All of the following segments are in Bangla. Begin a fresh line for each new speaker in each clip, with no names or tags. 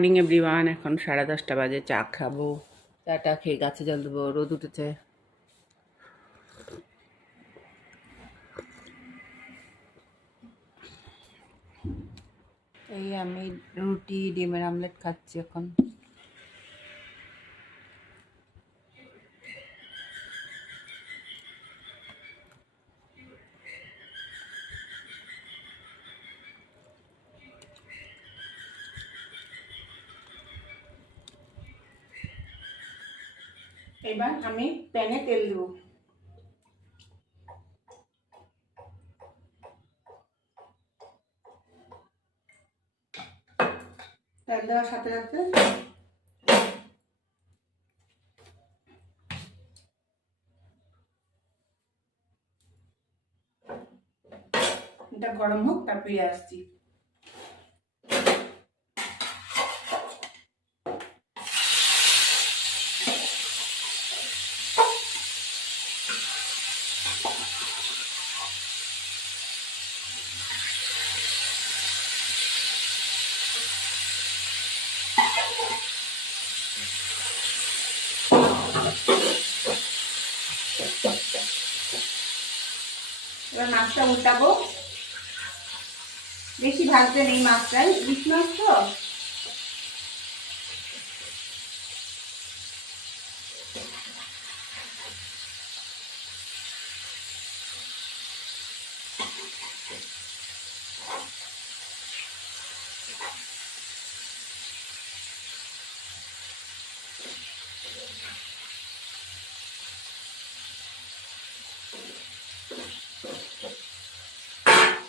মর্নিং এভরিওয়ান এখন সাড়ে দশটা বাজে, চা খাব। চা টা খেয়ে গাছে জল দেবো, রোদ উঠেছে। এই আমি রুটি, ডিমের আমলেট খাচ্ছি এখন। এবার আমি প্যানে তেল দেবো। তেল দেওয়ার সাথে সাথে এটা গরম হোক তারপরে আসছি এবার মাছটা উল্টাবো বেশি ভাজতে নেই মাছটাই ইলিশ মাছ তো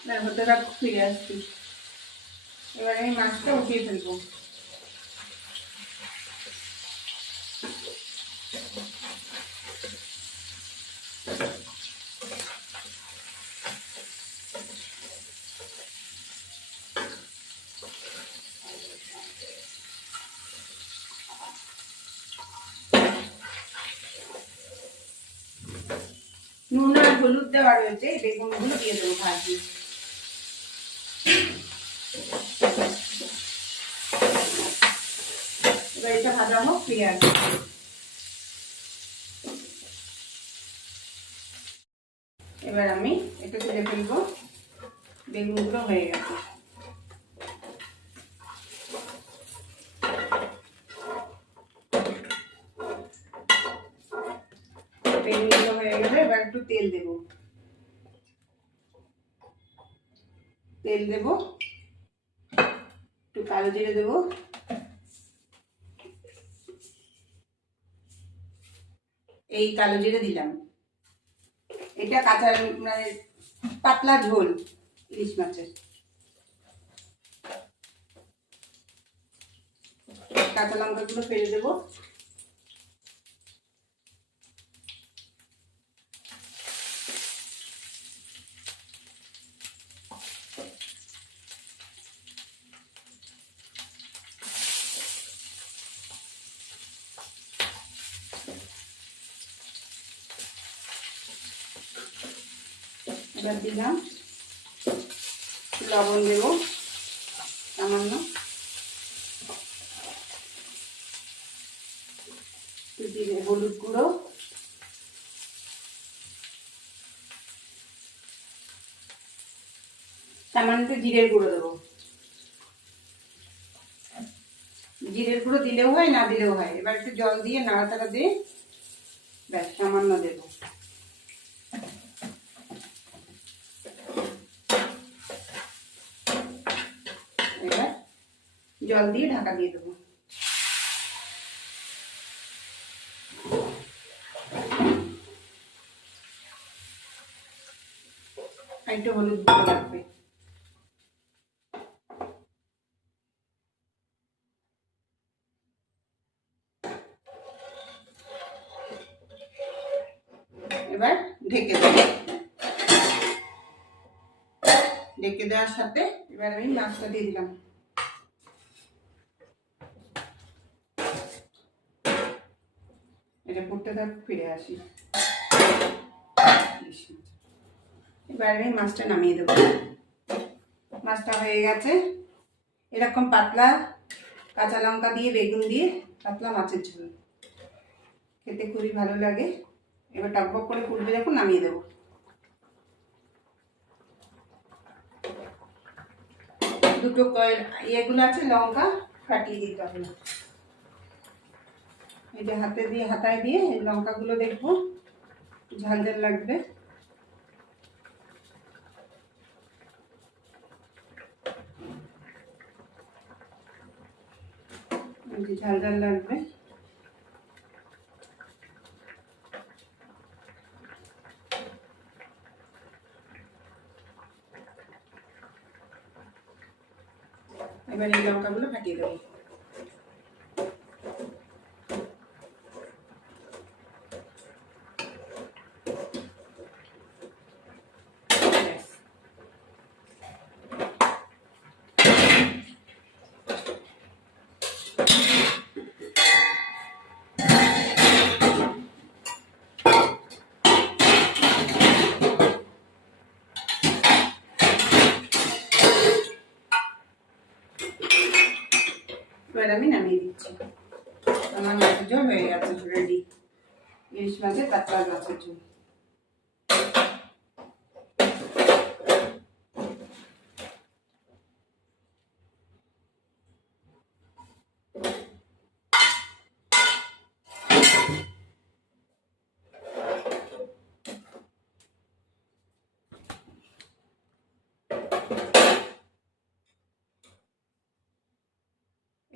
এবার হতে থাক ফিরে আসছি। এবার আমি মাছটা উঠিয়ে ফেলব। নুন আর হলুদ দেওয়া রয়েছে, এই বেগুনগুলো দিয়ে দেবো ভাজি। এবার এটা ভাজা হোক, ফিরে এবার আমি এটা তুলে ফেলব। বেগুনগুলো হয়ে গেছে। বেগুনগুলো হয়ে গেলে এবার একটু তেল দেবো। তেল দেবো। একটু কালো জিরে দেবো। এই কালো জিরে দিলাম। এটা কাঁচা মানে পাতলা ঝোল ইলিশ মাছের। কাঁচা লঙ্কাগুলো ফেলে দেবো। এবার দিলাম। লবণ দেব, সামান্য। হলুদ গুঁড়ো। সামান্য জিরের গুঁড়ো দেবো। জিরের গুঁড়ো দিলেও হয়, না দিলেও হয়। এবার একটু জল দিয়ে নাড়াচাড়া দিয়ে ব্যাস, সামান্য দেবো এবার জল দিয়ে ঢাকা দিয়ে দেবো। একটু হলুদ গুঁড়ো লাগবে। এবার ঢেকে দেবো। ঢেকে দেওয়ার সাথে এবার আমি মাছটা দিয়ে দিলাম। করতে থাক ফিরে আসি। এবার আমি মাছটা নামিয়ে দেবো। মাছটা হয়ে গেছে। এরকম পাতলা কাঁচা লঙ্কা দিয়ে, বেগুন দিয়ে পাতলা মাছের ঝোল। খেতে খুবই ভালো লাগে। এবার টকবক করে ফুটবে যখন নামিয়ে দেবো। দুটো কয়েল, ইয়েগুলো আছে, লঙ্কা ফাটিয়ে দিতে হবে। এই যে হাতে দিয়ে, হাতায় দিয়ে এই লঙ্কাগুলো দেখব। ঝাল ঝাল লাগবে। এই যে ঝাল ঝাল লাগবে। এবার এই লঙ্কাগুলো ফাটিয়ে দেবো ব্যাস। এবার আমি নামিয়ে দিচ্ছি। আমার মাছের ঝোল হয়ে গেছে রেডি ইলিশ মাছের কাতলা মাছের ঝোল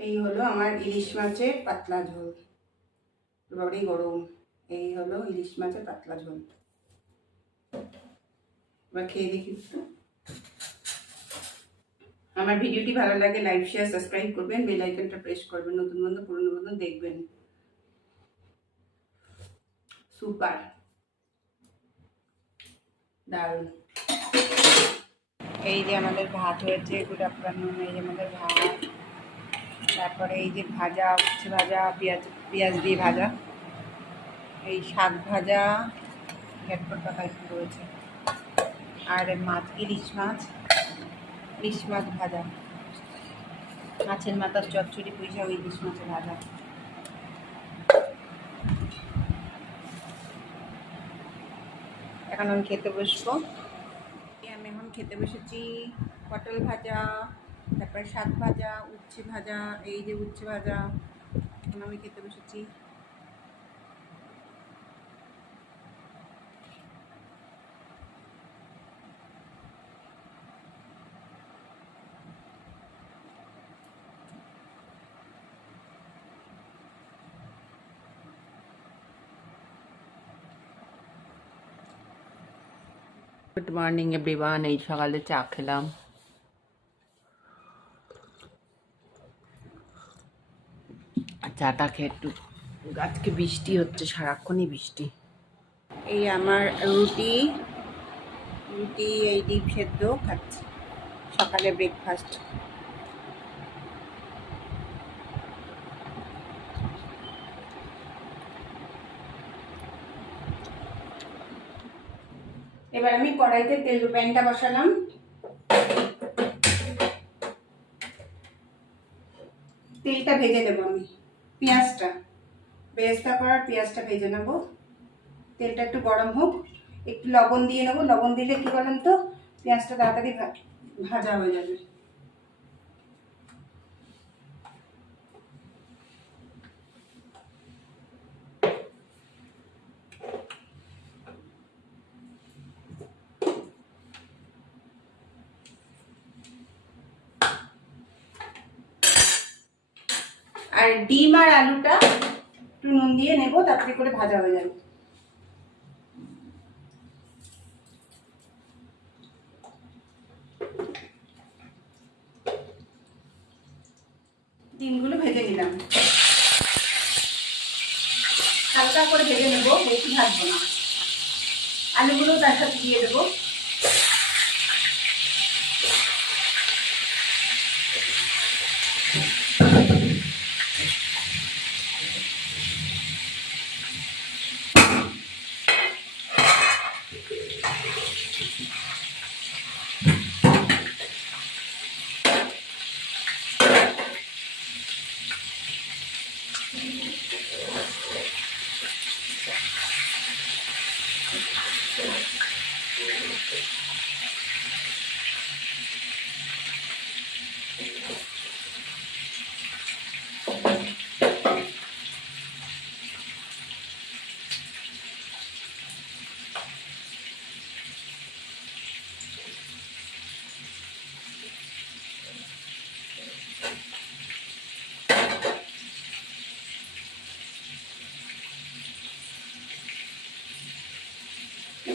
এই হলো আমার ইলিশ মাছের পাতলা ঝোল। বাবারই গরম। এই হলো ইলিশ মাছের পাতলা ঝোল। এবার খেয়ে দেখি আমার ভিডিওটি ভালো লাগে, লাইক শেয়ার সাবস্ক্রাইব করবেন বেল আইকনটা প্রেস করবেন, নতুন বন্ধু, পুরনো বন্ধু দেখবেন। সুপার। দারুণ। এই যে আমাদের ভাত হয়েছে গুড আফটারনুন এই যে আমাদের ভাত। তারপরে এই যে ভাজা, উচ্ছে ভাজা, পেঁয়াজ পেঁয়াজ দিয়ে ভাজা। এই শাক ভাজা ঘ্যাটপট পাতা একটু রয়েছে। আর মাছ ইলিশ মাছ ইলিশ মাছ ভাজা। মাছের মাথার চচ্চড়ি পুঁইশা ওই ইলিশ মাছের ভাজা। এখন আমি খেতে বসবো। আমি এখন খেতে বসেছি পটল ভাজা। তারপরে শাক ভাজা, উচ্ছে ভাজা, এই যে উচ্ছে ভাজা আমি খেতে বসেছি।
গুড মর্নিং এভরিওয়ান এই সকালে চা খেলাম আর চাটা খেয়ে একটু আজকে বৃষ্টি হচ্ছে, সারাক্ষণই বৃষ্টি।
এই আমার রুটি রুটি এই ডিম সেদ্ধ খাচ্ছি। সকালে ব্রেকফাস্ট এবার আমি কড়াইতে তেল প্যানটা বসালাম। তেলটা ভেজে দেবো আমি। পেঁয়াজটা। বেরেস্তা করার পেঁয়াজটা ভেজে নেব। তেলটা একটু গরম হোক, একটু লবণ দিয়ে নেব। লবণ দিলে কী বলেন তো? পেঁয়াজটা তাড়াতাড়ি ভাজা হয়ে যাবে। আর ডিম আর আলুটা একটু নুন দিয়ে নেব তাড়াতাড়ি করে ভাজা হয়ে যাবে।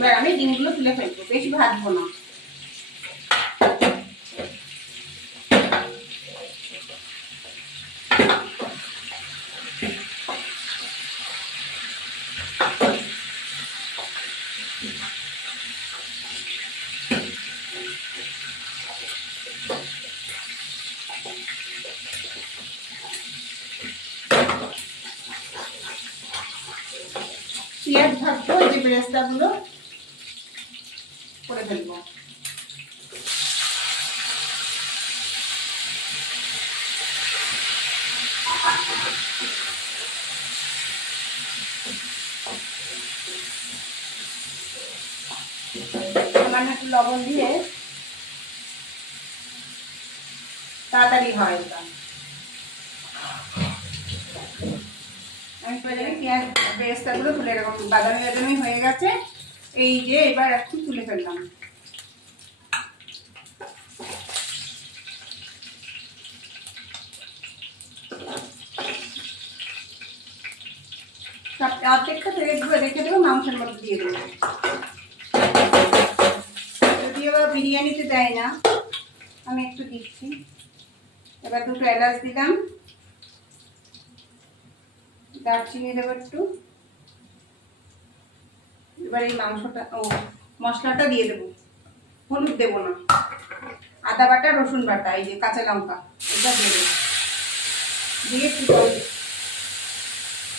এবার আমি ডিমগুলো তুলে ফেলব বেশি ভাজবো না। পেঁয়াজ ভাজবো যে বেরেস্তাগুলো করে ফেলব সামান্য একটু লবণ দিয়ে তাড়াতাড়ি হয় এটা আমি পেঁয়াজ, বেরেস্তাগুলো তুলে এরকম বাদামি বাদামি হয়ে গেছে। এই যে এবার একটু তুলে ফেললাম। অর্ধেকটা রেখে রেখে দেবো, মাংসের মধ্যে দিয়ে দেবো। যদিও বিরিয়ানিতে দেয় না, আমি একটু দিচ্ছি। এবার দুটো এলাচ দিলাম। দারচিনি দেবো একটু। এবার এই মাংসটা, ও, মশলাটা দিয়ে দেবো। হলুদ দেবো না। আদা বাটা, রসুন বাটা, এই যে কাঁচা লঙ্কা এটা দিয়ে দেবো। দিয়ে একটু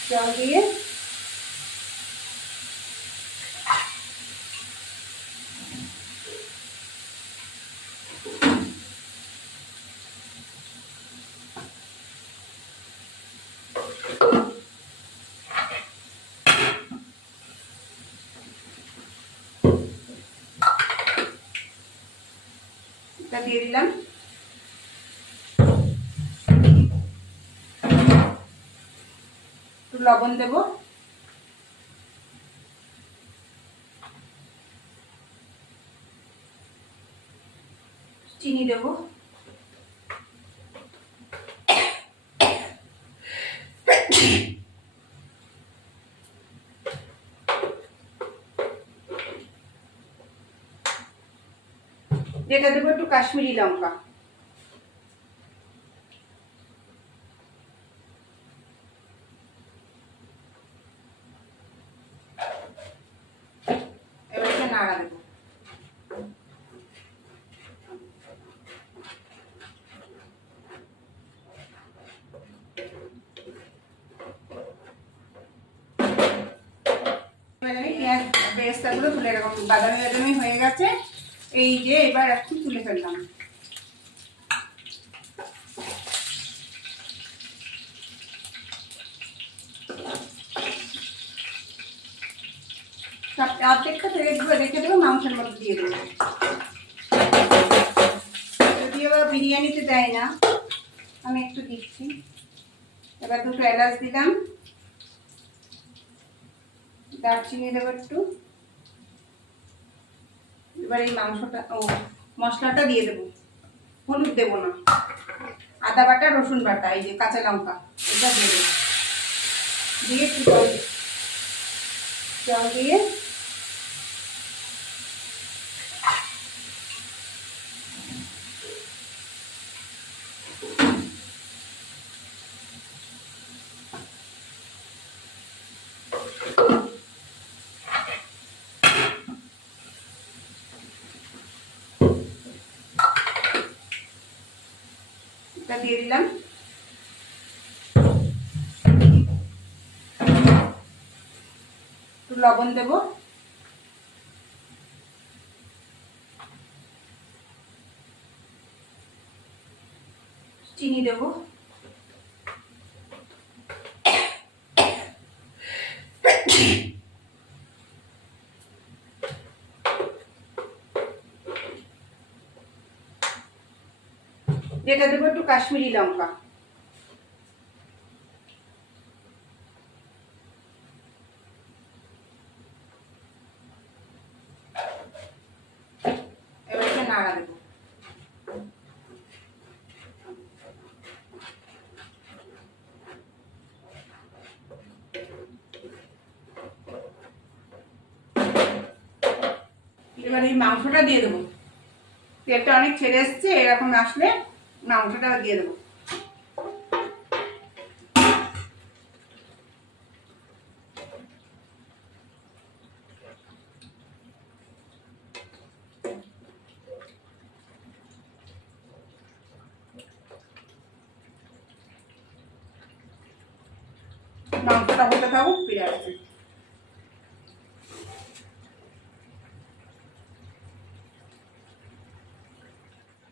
জল দিয়ে এটা দিয়ে দিলাম। একটু লবণ দেব। চিনি দেব। যেটা দেবো একটু কাশ্মীরি লঙ্কা। পেঁয়াজ বেরেস্তাগুলো তুলে বাদামি বাদামি হয়ে গেছে। এই যে এবার একটু তুলে ফেললাম। অর্ধেকটা দেবো, মাংসের মধ্যে দিয়ে দেবো। যদিও বা বিরিয়ানিতে দেয় না, আমি একটু দিচ্ছি। এবার দুটো এলাচ দিলাম। দারচিনি দেবো একটু। এবার এই মাংসটা, ও, মশলাটা দিয়ে দেবো। হলুদ দেবো না। আদা বাটা, রসুন বাটা, এই যে কাঁচা লঙ্কা, এটা দিয়ে দেবো। দিয়ে জল দিয়ে এটা দিয়ে দিলাম। একটু লবণ দেব। চিনি দেব। যেটা দেবো একটু কাশ্মীরি লঙ্কা। এবার এই মাংসটা দিয়ে দেবো। তেলটা অনেক ছেড়ে এসছে, এরকম আসলে মাংসটা দিয়ে দেবো। মাংসটা হতে থাকুক ফিরে আসছে।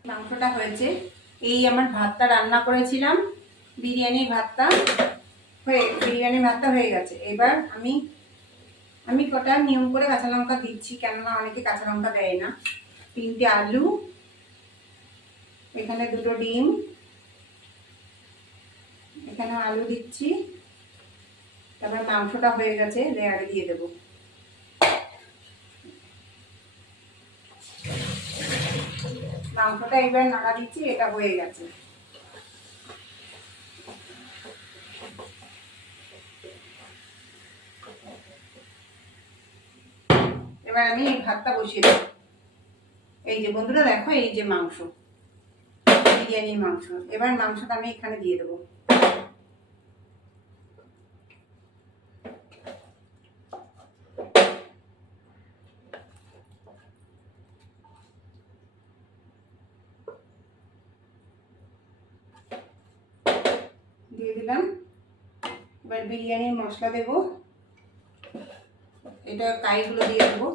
মাংসটা হয়েছে। এই আমার ভাতটা রান্না করেছিলাম, বিরিয়ানির ভাতটা হয়ে, বিরিয়ানির ভাতটা হয়ে গেছে। এবার আমি আমি কটা নিয়ম করে কাঁচা লঙ্কা দিচ্ছি, কেননা অনেকে কাঁচা লঙ্কা দেয় না। তিনটে আলু, এখানে দুটো ডিম, এখানে আলু দিচ্ছি, তারপর মাংসটা হয়ে গেছে লেয়ারে দিয়ে দেবো। মাংসটা এইবার নাড়া দিচ্ছি, এটা হয়ে গেছে। এবার আমি এই ভাতটা বসিয়ে দেবো। এই যে বন্ধুরা দেখো, এই যে মাংস, বিরিয়ানির মাংস। এবার মাংসটা আমি এখানে দিয়ে দেবো দিয়ে দিলাম এবার বিরিয়ানির মশলা দেব। এটা কাইগুলো দিয়ে দেবো।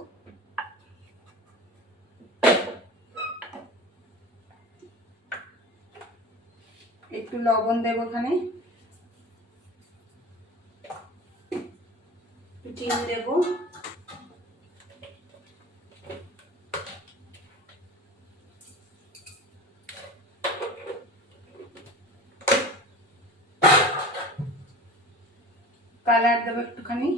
একটু লবণ দেব ওখানে চিনি দেব কালার দেবো একটুখানি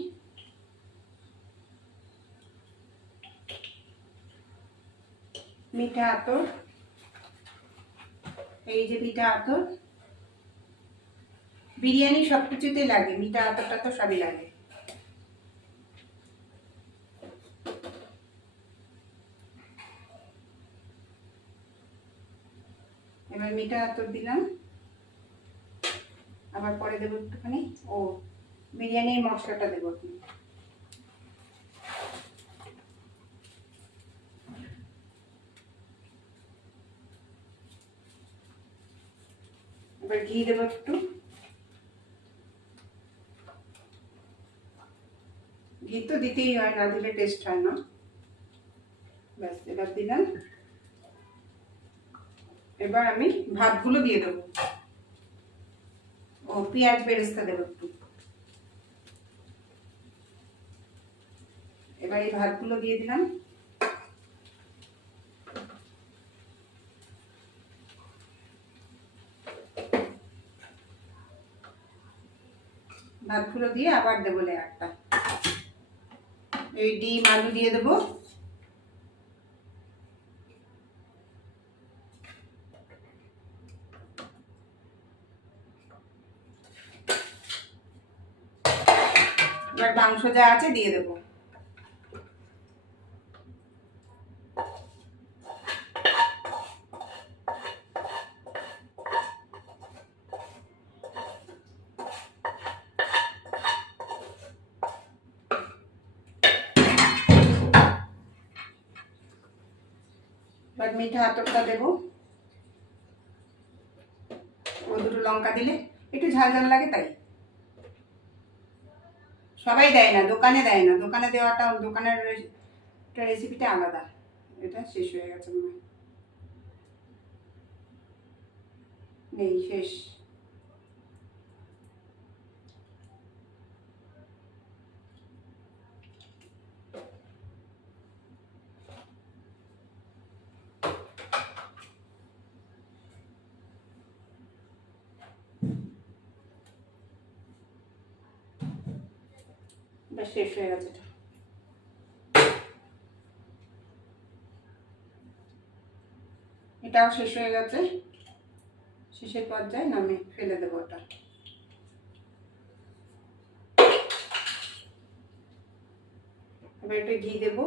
মিঠা আতর। এই যে মিঠা আতর। বিরিয়ানি লাগে, মিঠা আতরটা তো সবই লাগে। এবার মিঠা আতর দিলাম। আবার পরে দেবো একটুখানি। ও, বিরিয়ানির মশলাটা দেবো। একটু। এবার ঘি দেবো একটু। ঘি তো দিতেই হয়, না দিলে টেস্ট হয় না। ব্যাস, এবার দিলাম। এবার আমি ভাতগুলো দিয়ে দেবো। ও, পেঁয়াজ বেরেস্তা দেবো একটু। এবার এই ভাতগুলো দিয়ে দিলাম। ভাতগুলো দিয়ে আবার দেবো লেয়ারটা। এই ডিম, আলু দিয়ে দেবো। এবার মাংস যা আছে দিয়ে দেবো এবার আতরটা দেবো। ও দুটো লঙ্কা দিলে একটু ঝাল ঝাল লাগে তাই। সবাই দেয় না, দোকানে দেয় না। দোকানে দেওয়াটা, দোকানের রেসিপিটা আলাদা। এটা শেষ হয়ে গেছে মনে হয়। নেই, শেষ ব্যাস শেষ হয়ে গেছে এটা। এটাও শেষ হয়ে গেছে। শেষের পর্যায়ে নামে ফেলে দেবো ওটা। এবার এটা ঘি দেবো।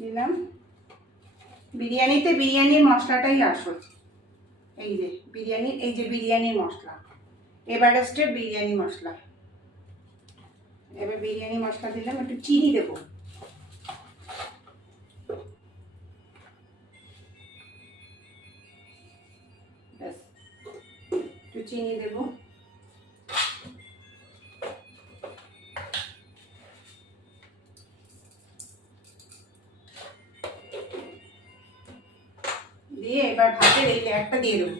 দিলাম বিরিয়ানিতে বিরিয়ানির মশলাটাই আসল। এই যে, বিরিয়ানি, এই যে বিরিয়ানির মশলা। এভারেস্টের বিরিয়ানি মশলা। এবার বিরিয়ানি মশলা দিলাম, একটু চিনি দেবো। একটু চিনি দেবো। দিয়ে এবার ভাতের এই লেয়ারটা দিয়ে দেবো।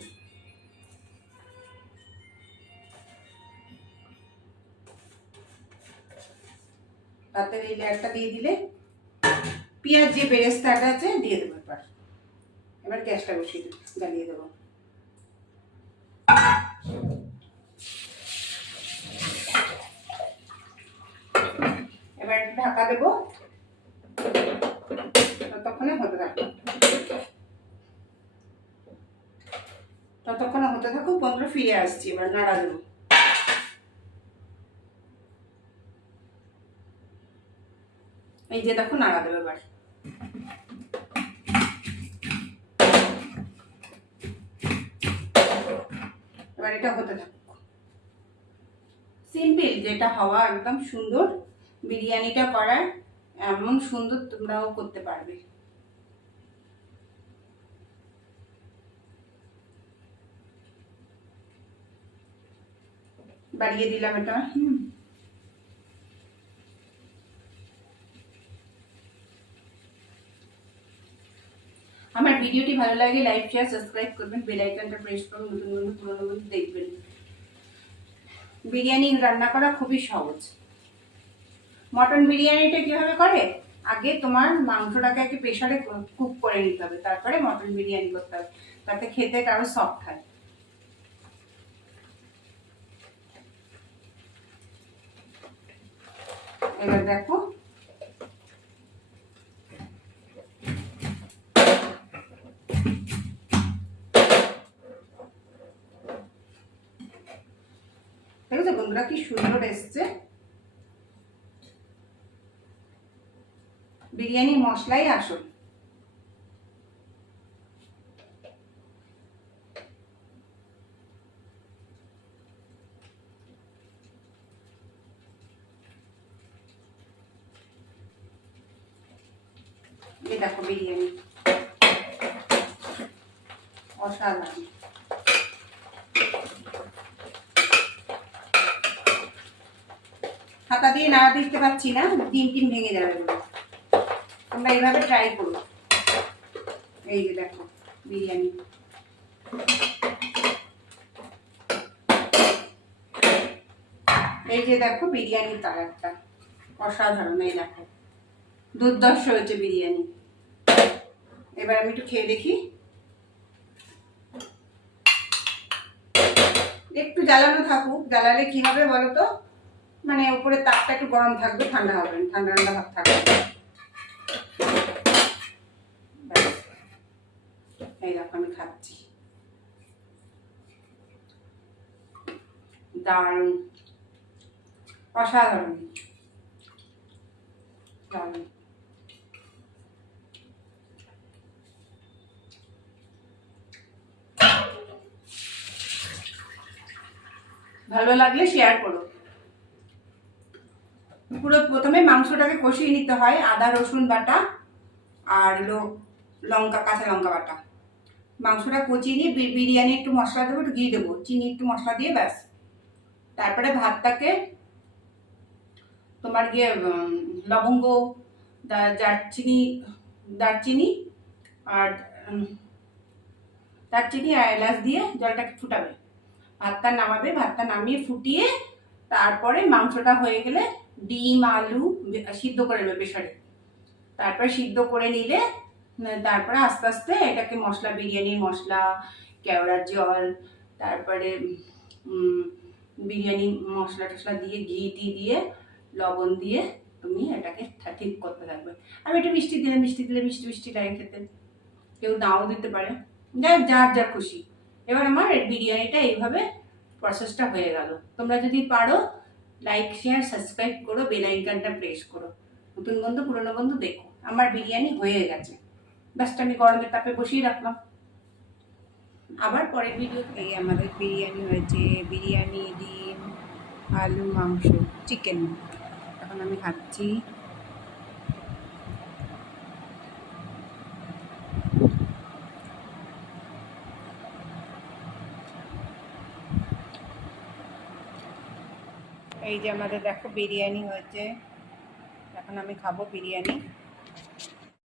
ভাতের এই লেয়ারটা দিয়ে দিলে পেঁয়াজ যে বেরেস্তাটা আছে দিয়ে দেবো এবার। এবার গ্যাসটা বসিয়ে জ্বালিয়ে দেবো। এবার ঢাকা দেবো। ততক্ষণে হতে থাকবে। ততক্ষণ হতে থাকুক বন্ধুরা ফিরে আসছি, এবার নাড়া দেবো। এই যে দেখো নাড়া দেবে এবার। এবার এটা হতে থাকুক। সিম্পল, যেটা হওয়া একদম সুন্দর, বিরিয়ানিটা করার এমন সুন্দর তোমরাও করতে পারবে। বাড়িয়ে দিলাম এটা, হুম। আমার ভিডিওটি ভালো লাগে লাইক শেয়ার সাবস্ক্রাইব করবেন বেল আইকনটা প্রেস করুন, নতুন নতুন, পুরনো দেখবেন। বিরিয়ানি রান্না করা খুবই সহজ। মটন বিরিয়ানিটা কীভাবে করে? আগে তোমার মাংসটাকে আগে প্রেশারে কুক করে নিতে হবে, তারপরে মটন বিরিয়ানি করতে হবে। তাতে খেতে কারও সফট হয় এবার দেখো। দেখেছ বন্ধুরা কি সুন্দর এসছে। বিরিয়ানি মশলাই আসল এই দেখো বিরিয়ানি অসাধারণ হাতা দিতে পারছি না ডিম টিম ভেঙে যাবে তোমরা এইভাবে ট্রাই করো। এই যে দেখো, বিরিয়ানি। এই যে দেখো বিরিয়ানির কালারটা, অসাধারণ, এই দেখো। দুর্দর্শ হয়েছে বিরিয়ানি। এবার আমি একটু খেয়ে দেখি। একটু জ্বালানো থাকুক, জ্বালালে কি হবে বলো তো? মানে উপরে তাপটা একটু গরম থাকবে, ঠান্ডা হবে, ঠান্ডা ঠান্ডা ভাব থাকবে। এই দেখো আমি খাচ্ছি। দারুণ, অসাধারণ, দারুণ। ভালো লাগলে শেয়ার করো। পুরো প্রথমে মাংসটাকে কষিয়ে নিতে হয়, আদা, রসুন বাটা আর লঙ্কা, কাঁচা লঙ্কা বাটা। মাংসটা কচিয়ে নিয়ে বিরিয়ানি একটু মশলা দেবো, একটু ঘি দেবো, চিনি একটু মশলা দিয়ে ব্যাস। তারপরে ভাতটাকে তোমার গিয়ে লবঙ্গ দারচিনি দারচিনি আর দারচিনি আর এলাচ দিয়ে জলটাকে ফুটাবে। ভাতটা নামাবে, ভাতটা নামিয়ে ফুটিয়ে তারপরে মাংসটা হয়ে গেলে ডিম, আলু সিদ্ধ করে নেবে প্রেশারে তারপরে সিদ্ধ করে নিলে তারপরে আস্তে আস্তে এটাকে মশলা, বিরিয়ানির মশলা, কেওড়ার জল, তারপরে বিরিয়ানি মশলা টশলা দিয়ে, ঘি টি দিয়ে, লবণ দিয়ে তুমি এটাকে ঠিক করতে থাকবে। আমি একটু মিষ্টি দিলে মিষ্টি দিলে মিষ্টি মিষ্টি লাগে খেতে। কেউ নাও দিতে পারে। যার যার যা খুশি। এবার আমার বিরিয়ানিটা এইভাবে প্রসেসটা হয়ে গেল। তোমরা যদি পারো লাইক শেয়ার সাবস্ক্রাইব করো বেল আইকনটা প্রেস করো। নতুন বন্ধু, পুরনো বন্ধু, দেখো,
আমার বিরিয়ানি হয়ে গেছে। ব্যাস, আমি গরমের তাপে বসিয়ে রাখলাম। আবার পরের ভিডিও
এই আমাদের বিরিয়ানি হয়েছে, বিরিয়ানি, ডিম, আলু, মাংস চিকেন এখন আমি খাচ্ছি। এই যে আমাদের দেখো বিরিয়ানি হয়েছে। এখন আমি খাব বিরিয়ানি।